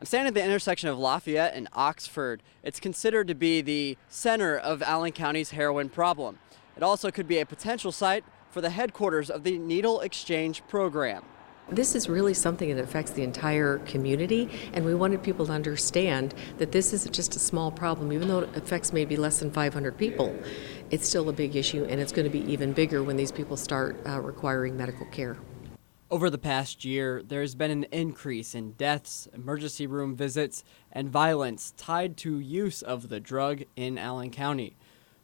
I'm standing at the intersection of Lafayette and Oxford. It's considered to be the center of Allen County's heroin problem. It also could be a potential site for the headquarters of the needle exchange program. This is really something that affects the entire community, and we wanted people to understand that this isn't just a small problem. Even though it affects maybe less than 500 people, it's still a big issue, and it's going to be even bigger when these people start requiring medical care. Over the past year, there has been an increase in deaths, emergency room visits, and violence tied to use of the drug in Allen County.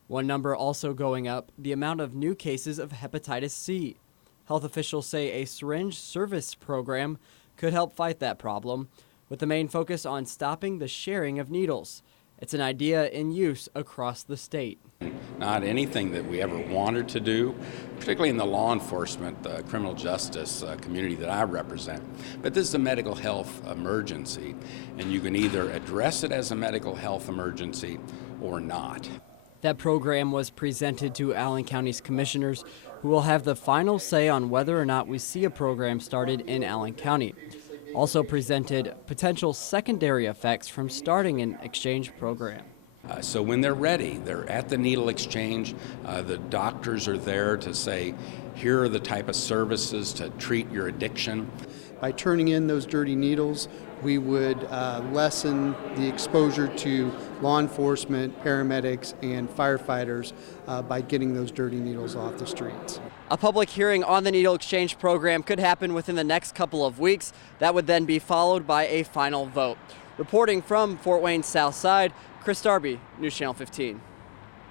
One number also going up, the amount of new cases of hepatitis C. Health officials say a syringe service program could help fight that problem, with the main focus on stopping the sharing of needles. It's an idea in use across the state. Not anything that we ever wanted to do, particularly in the law enforcement, criminal justice community that I represent. But this is a medical health emergency, and you can either address it as a medical health emergency or not. That program was presented to Allen County's commissioners, who will have the final say on whether or not we see a program started in Allen County. Also presented potential secondary effects from starting an exchange program. So when they're ready, they're at the needle exchange. The doctors are there to say, here are the type of services to treat your addiction. By turning in those dirty needles, we would lessen the exposure to law enforcement, paramedics, and firefighters by getting those dirty needles off the streets. A public hearing on the needle exchange program could happen within the next couple of weeks. That would then be followed by a final vote. Reporting from Fort Wayne's South Side, Darby, News Channel 15.